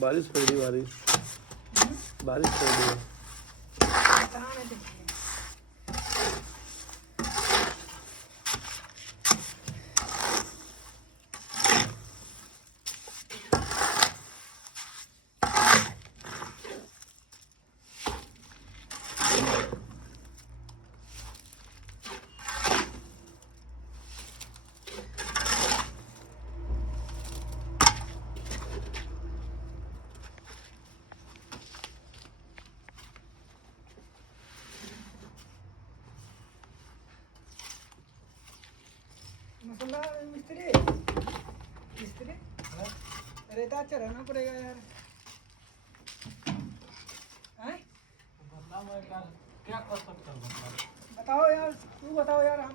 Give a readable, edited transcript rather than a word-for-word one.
बारिश पड़ रही, बारिश पड़ रही है। मसाला मिस्त्री रेता अच्छा रहना पड़ेगा यार। हैं? क्या कर सकता हूँ? बताओ यार, तू बताओ यार, हम